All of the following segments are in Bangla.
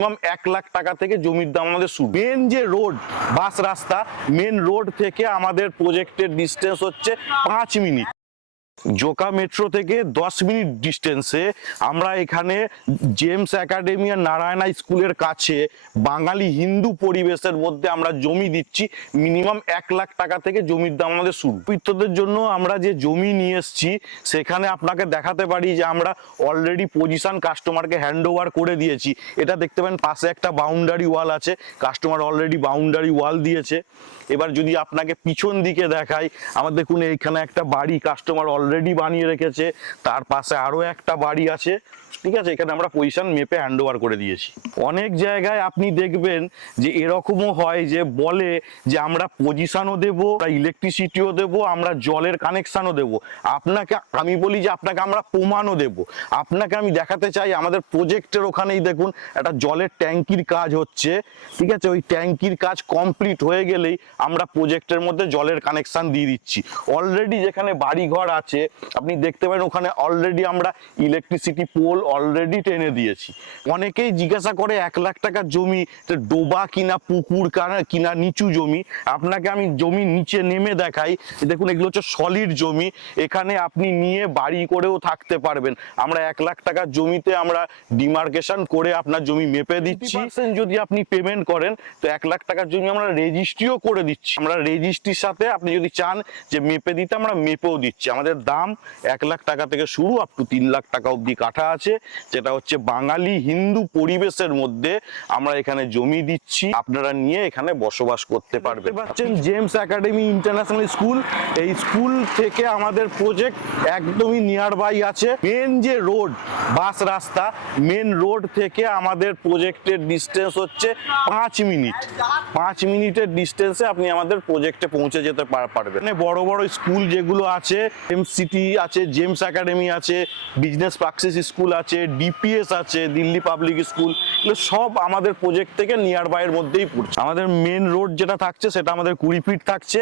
1 লাখ টাকা থেকে জমির দাম আমাদের শুরু। মেন যে রোড বাস রাস্তা, মেন রোড থেকে আমাদের প্রজেক্টের ডিস্টেন্স হচ্ছে 5 মিনিট। জোকা মেট্রো থেকে 10 মিনিট ডিস্টেন্সে আমরা এখানে জেমস একাডেমি আর নারায়ণা স্কুলের কাছে বাঙালি হিন্দু পরিবেশের মধ্যে আমরা জমি দিচ্ছি। মিনিমাম 1 লাখ টাকা থেকে জমির দাম আমাদের শুরু। বিত্তদের জন্য আমরা যে জমি নিয়ে এসেছি সেখানে আপনাকে দেখাতে পারি যে আমরা অলরেডি পজিশন কাস্টমারকে হ্যান্ড ওভার করে দিয়েছি। এটা দেখতে পারেন পাশে একটা বাউন্ডারি ওয়াল আছে, কাস্টমার অলরেডি বাউন্ডারি ওয়াল দিয়েছে। এবার যদি আপনাকে পিছন দিকে দেখাই, আমার দেখুন এইখানে একটা বাড়ি কাস্টমার অলরেডি বানিয়ে রেখেছে, তার পাশে আরো একটা বাড়ি আছে। ঠিক আছে, এখানে আমরা পজিশন মেপে হ্যান্ড ওভার করে দিয়েছি। অনেক জায়গায় আপনি দেখবেন যে এরকমও হয় যে বলে যে আমরা পজিশনও দেবো, ইলেকট্রিসিটিও দেবো, আমরা জলের কানেকশনও দেবো। আপনাকে আমি বলি যে আপনাকে আমরা প্রমাণও দেবো। আপনাকে আমি দেখাতে চাই আমাদের প্রজেক্টের ওখানেই দেখুন একটা জলের ট্যাঙ্কির কাজ হচ্ছে। ঠিক আছে, ওই ট্যাঙ্কির কাজ কমপ্লিট হয়ে গেলেই আমরা প্রজেক্টের মধ্যে জলের কানেকশন দিয়ে দিচ্ছি। অলরেডি যেখানে বাড়ি ঘর আছে আপনি দেখতে পারেন ওখানে অলরেডি আমরা ইলেকট্রিসিটি পোল অলরেডি টেনে দিয়েছি। অনেকেই জিজ্ঞাসা করে 1 লাখ টাকার জমি ডোবা কিনা পুকুর কিনা নিচু জমি। আপনাকে আমি জমি নিচে নেমে দেখাই। দেখুন এগুলো হচ্ছে সলিড জমি, এখানে আপনি নিয়ে বাড়ি করেও থাকতে পারবেন। আমরা 1 লাখ টাকার জমিতে আমরা ডিমার্কেশন করে আপনার জমি মেপে দিচ্ছি। যদি আপনি পেমেন্ট করেন তো 1 লাখ টাকার জমি আমরা রেজিস্ট্রিও করে দিচ্ছি। আমরা রেজিস্ট্রির সাথে আপনি যদি চান যে মেপে দিতে আমরা মেপেও দিচ্ছি। আমাদের দাম 1 লাখ টাকা থেকে শুরু আপ টু 3 লাখ টাকা অবধি কাঠা আছে, যেটা হচ্ছে বাঙালি হিন্দু পরিবেশের মধ্যে আমরা এখানে জমি দিচ্ছি। আপনারা নিয়ে এখানে বসবাস করতে পারবেন। পাচ্ছেন জেমস একাডেমি ইন্টারন্যাশনাল স্কুল, এই স্কুল থেকে আমাদের প্রজেক্ট একদমই নিয়ার বাই আছে। মেন যে রোড বাস রাস্তা, মেন রোড থেকে আমাদের প্রজেক্টের ডিস্টেন্স হচ্ছে 5 মিনিট। 5 মিনিটের ডিস্টেন্সে আপনি আমাদের প্রজেক্টে পৌঁছে যেতে পারবেন। বড় বড় স্কুল যেগুলো আছে, এমসিটি আছে, জেমস একাডেমি আছে, বিজনেস প্র্যাকটিস স্কুল আছে, ডিপিএস আছে, দিল্লি পাবলিক স্কুল, এগুলো সব আমাদের প্রজেক্ট থেকে নিয়ার বাইয়ের মধ্যেই পড়ছে। আমাদের মেন রোড যেটা থাকছে সেটা আমাদের 20 ফিট থাকছে,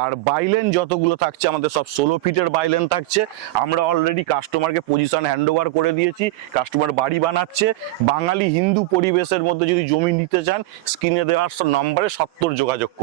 আর বাইলেন যতগুলো থাকছে আমাদের সব 16 ফিটের বাইলেন থাকছে। আমরা অলরেডি কাস্টমারকে পজিশন হ্যান্ড ওভার করে দিয়েছি, কাস্টমার বাড়ি বানাচ্ছে। বাঙালি হিন্দু পরিবেশের মধ্যে যদি জমি নিতে চান স্ক্রিনে দেওয়ার নম্বরে 70 যোগাযোগ করুন।